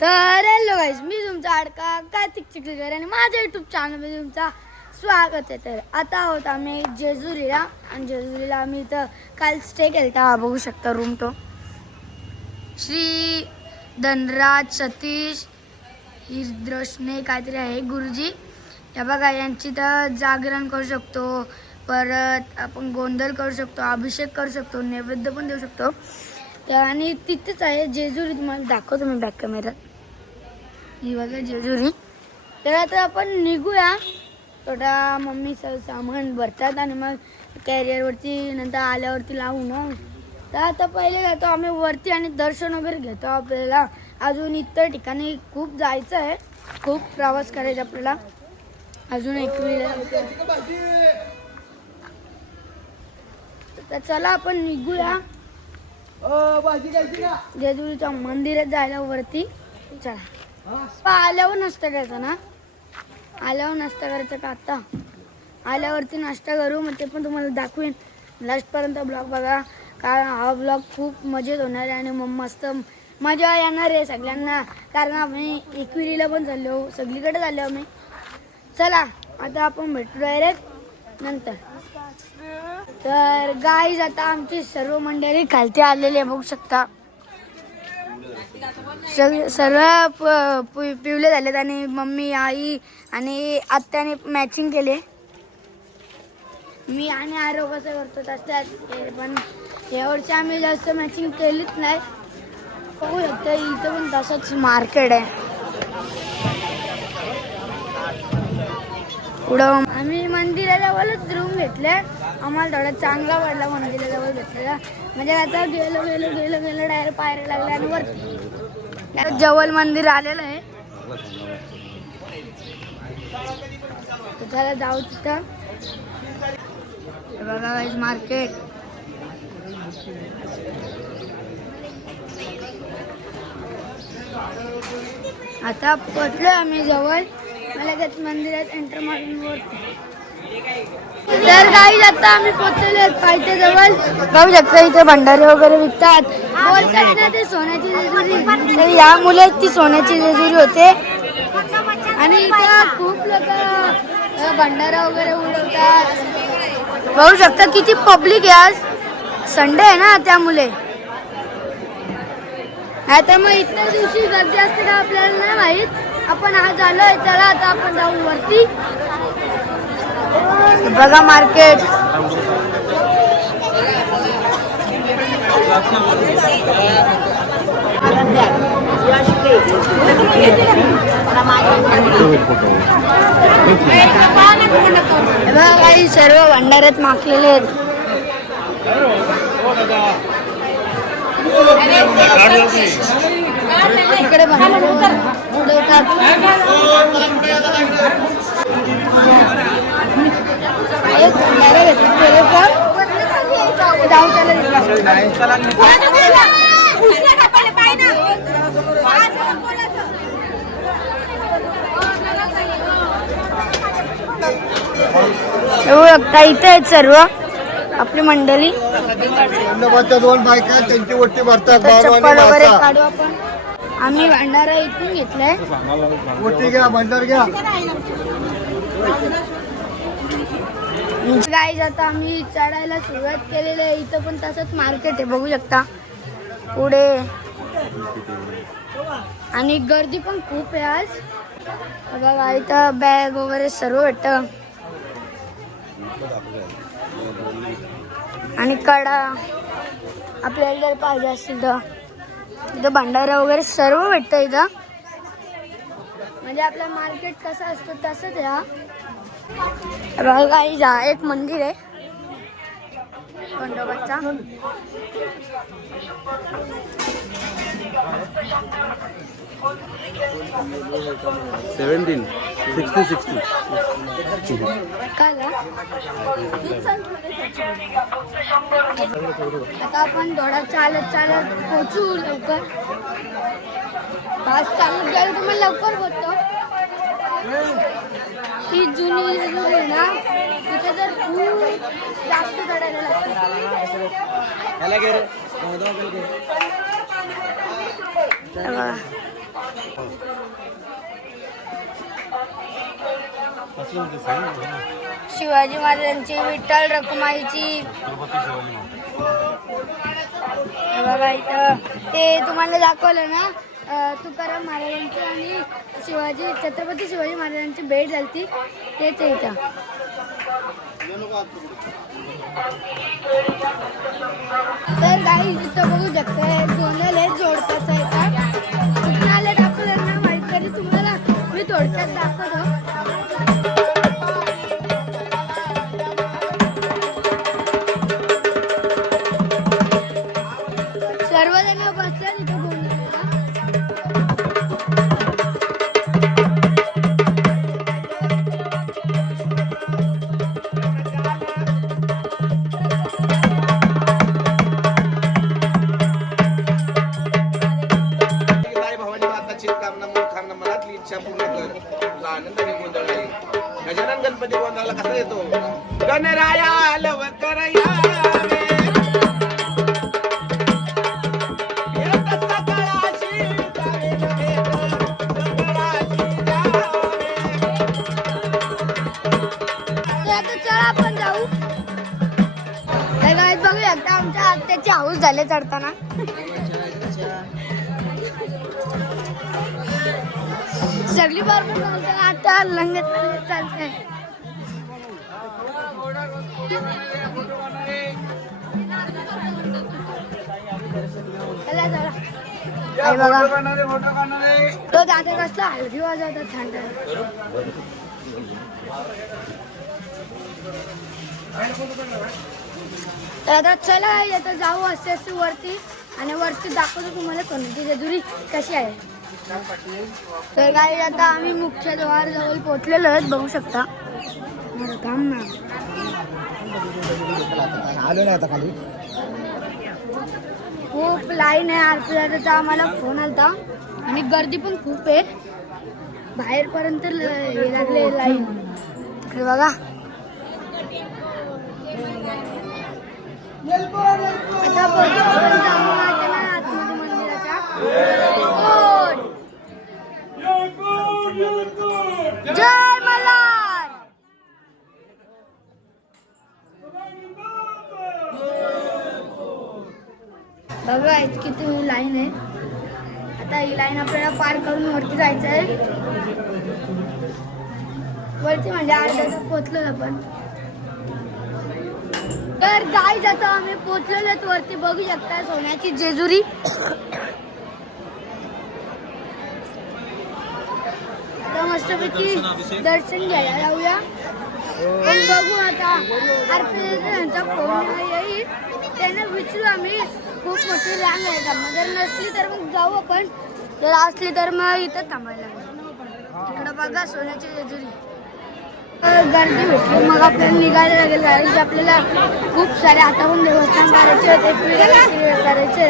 तर hello guys, मी तुमचा अडका कार्तिक चिखलीकर आणि माझ्या युट्यूब चॅनलमध्ये तुमचा स्वागत आहे. तर आता आहोत आम्ही जेजुरीला आणि जेजुरीला आम्ही इथं काल स्टे केला. बघू शकता रूम तो श्री धनराज सतीश हिरद्रशने काहीतरी आहे गुरुजी. या बघा, यांची तर जागरण करू शकतो, परत आपण गोंधळ करू शकतो, अभिषेक करू शकतो, नैवेद्य पण देऊ शकतो. आणि तिथेच आहे जेजुरी. तुम्हाला दाखवतो मी बॅक कॅमेरा. ही बघा जेजुरी. तर आता आपण निघूया. थोडा मम्मीचं सामान भरतात आणि मग कॅरियरवरती नंतर आल्यावरती लावू ना. तर आता पहिले जातो आम्ही वरती आणि दर्शन वगैरे घेतो. आपल्याला अजून इतर ठिकाणी खूप जायचं आहे, खूप प्रवास करायचा आपल्याला अजून एक वेळ. तर चला आपण निघूया जेजुरीच्या मंदिरात जायला वरती. चला, आल्यावर नाश्ता करायचा ना, आल्यावर नाश्ता करायचा का आता आल्यावरती नाश्ता करू, मग ते पण तुम्हाला दाखवेन. लास्टपर्यंत ब्लॉग बघा, कारण हा ब्लॉग खूप मजेत होणार आहे आणि मग मस्त मजा येणार आहे सगळ्यांना. कारण आम्ही एकविरीला पण चाललो, सगळीकडे चाललो आम्ही. चला आता आपण भेटू डायरेक्ट नंतर. तर गाईज, आता आमची सर्व मंडळी खालती आलेली आहे, बघू शकता. सर्व पिवले झालेत आणि मम्मी, आई आणि आत्याने मॅचिंग केले. मी आणि आरो कसं करतो तसं, पण यावर्षी आम्ही जास्त मॅचिंग केलीच नाही. बघू शकता इथं पण तसंच मार्केट आहे. पुढं आम्ही मंदिराजवळच रूम घेतले. आम्हाला थोडा चांगला वाटला मंदिराजवळ घेतलेला. म्हणजे आता गेलो गेलो गेलो गेलो डायरेक्ट पायऱ्या लागल्या आणि वरती जवळ मंदिर आलेलं आहे. त्याला जाऊ तिथं. बघा गाईज मार्केट. आता पोचलो आम्ही जवळ. मला त्यात मंदिरात एंटर मारून वरती. तर गाईज आता आम्ही पोचलेलो पायथ्या जवळ. बघू शकता इथे भंडारे वगैरे विकतात. बोलतात ना ते सोन्याची जेजुरी, तर या मुले ती सोन्याची जेजुरी होते. आणि इथं खूप लोक भंडारा वगैरे उडवतात. बघू शकता किती पब्लिक आहे. आज संडे आहे ना, त्यामुळे. आता मग इथल्या दिवशी गर्दी असते का आपल्याला नाही माहित. आपण आज आलोय, चला आता आपण जाऊ वरती. बघा मार्केट. बघा काही सर्व भंडाऱ्यात माखलेले आहेत. इकडे भंडारे उडवतात. इथे आहेत सर्व आपली मंडळी. दोन बायका त्यांची वट्टी भरतात. चप्पल वगैरे काढू आपण. आम्ही भंडारा इथून घेतलाय. वट्टी घ्या, भंडार घ्या. गाईज आता आम्ही चढायला सुरुवात केलेली आहे. इथं पण तसंच मार्केट आहे, बघू शकता पुढे. आणि गर्दी पण खूप आहे आज. बघा इथं बॅग वगैरे सर्व भेटतं. आणि कडा आपल्याला जर पाहिजे असेल तर इथं भंडारा वगैरे सर्व भेटतं. इथं म्हणजे आपलं मार्केट कसं असतं तसंच आहे. गाईज हा एक मंदिर आहे खंडोबाचा. आता आपण थोडा चालत चालत पोहोचू लवकर. फास्ट चालत गेलो तर मग लवकर पोहोचतो. ही जुनी जेजुरी आहे ना, तिथे तर खूप जास्त चढायला लागतं. शिवाजी महाराजांची, विठ्ठल रखुमाईची. हे बघा इथं ते तुम्हाला दाखवलं ना, तुकाराम महाराजांची आणि छत्रपती शिवाजी महाराजांची भेट झाली, तेच आहे इथं. तर काही इथं बघू शकता गोंधळ आहे जोडपाचा इथं. कुठून आले दाखवलं ना माहित, तरी तुम्हाला मी थोडक्यात दाखवतो. सर्वजण बसल्या तिथं गोंधळाला. गजानन गणपती गोंधळाला कसा येतो? गणराया लवकर आपण जाऊ. बघूया आता आमच्या आत्याचे हाऊस झाले चढताना. सगळी बरोबर चालताना आता लंगत चालते. बघा तो दादा कसला हलगी वाजवतात थंड. तर आता चला येतं जाऊ असे वरती, आणि वरती दाखवतो तुम्हाला सोन्याची जेजुरी कशी आहे. तर काही आता आम्ही मुख्य द्वाराजवळ पोहोचलेलो आहेत, बघू शकता. काम ना आलो ना आता खाली. खूप लाईन आहे आरती दादाचा. आम्हाला फोन आलता आणि गर्दी पण खूप आहे बाहेरपर्यंत लागले लाईन. तिकडे बघा आता बघू आपण जाऊन आता ना आतमध्ये मंदिराच्या. जय मल्हार. बघा किती लाईन आहे. आता ही लाईन आपल्याला पार करून वरती जायचं आहे. वरती म्हणजे अर्ध्या तास पोहोचलो आपण. तर गाईज आता आम्ही पोहोचलेलो वरती, बघू शकता सोन्याची जेजुरी. आता मस्तपैकी दर्शन घ्यायला जाऊया. पण बघू आता आरती फोन येईल, त्यांना विचारू आम्ही. खूप मोठी रांग आहे, जर नसली तर मग जाऊ आपण, जर असली तर मग इथं थांबायला लागेल. इकडं बघा सोन्याची जेजुरी. गर्दी भेटली मग आपल्याला निघायला लागेल, कारण की आपल्याला खूप सारे आता पण देवस्थान करायचे होते, करायचे.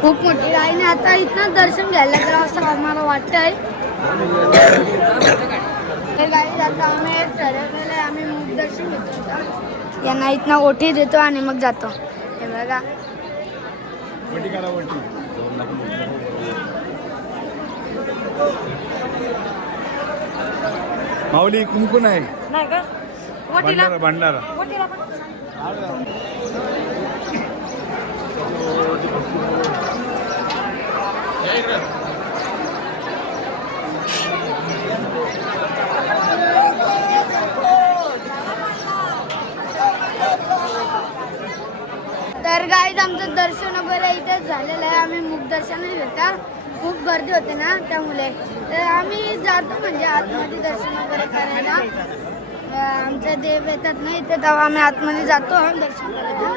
खूप मोठी लाईन आहे. आता इथनं दर्शन घ्यायला तर असं आम्हाला वाटतंय. आता आम्ही ठरवलेलं आहे, आम्ही मुख दर्शन घेतो. यांना इथनं ओठी देतो आणि मग जातो. हे बघा माऊली कुंकून आहे भंडारा भंडारा. तर गाईज आमचं दर्शन वगैरे इथेच झालेलं आहे. आम्ही मुख दर्शन घेता, खूप गर्दी होते ना त्यामुळे. तर आम्ही जातो म्हणजे आतमध्ये दर्शन वगैरे करायला. आमचे देव येतात ना इथे, तेव्हा आम्ही आतमध्ये जातो दर्शन करायला.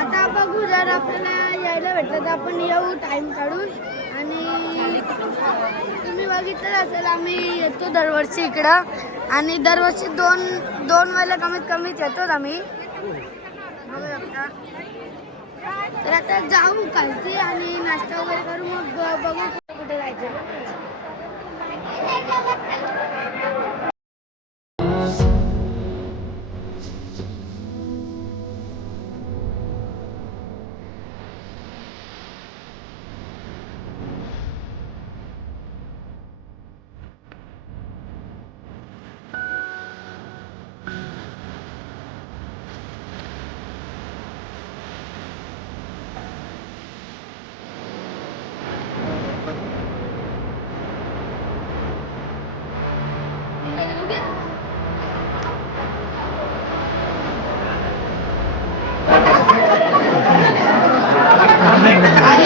आता बघू, जर आपल्याला यायला भेटलं तर आपण येऊ टाईम काढून. आणि तुम्ही बघितलं असेल आम्ही येतो दरवर्षी इकडं, आणि दरवर्षी दोन वेळेला कमीत कमीच येतोच आम्ही. बघू शकता. तर आता जाऊ खालती आणि नाश्ता वगैरे करू, मग बघू कुठे जायचं.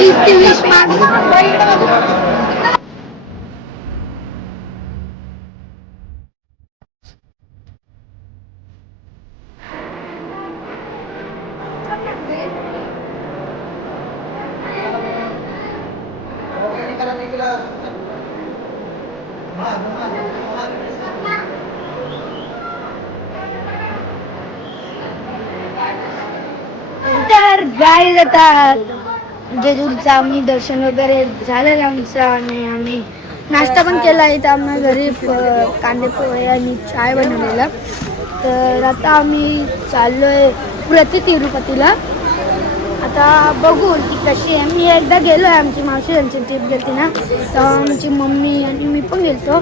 20 मार्क. तर गाईज आता जेजूरचं आम्ही दर्शन वगैरे झालेलं आमचं आणि आम्ही नाश्ता पण केला आहे. तर आम्ही घरी कांदे पोहे आणि चाय बनवलेला. तर आता आम्ही चाललो आहे प्रति तिरुपतीला. आता बघू ती कशी आहे. मी एकदा गेलो आहे, आमची मावशी यांची ट्रिप गेली ना, तर आमची मम्मी आणि मी पण गेलो.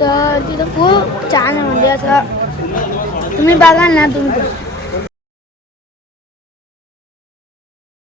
तर तिथं खूप छान आहे, म्हणजे असं तुम्ही बघाल ना तुम्ही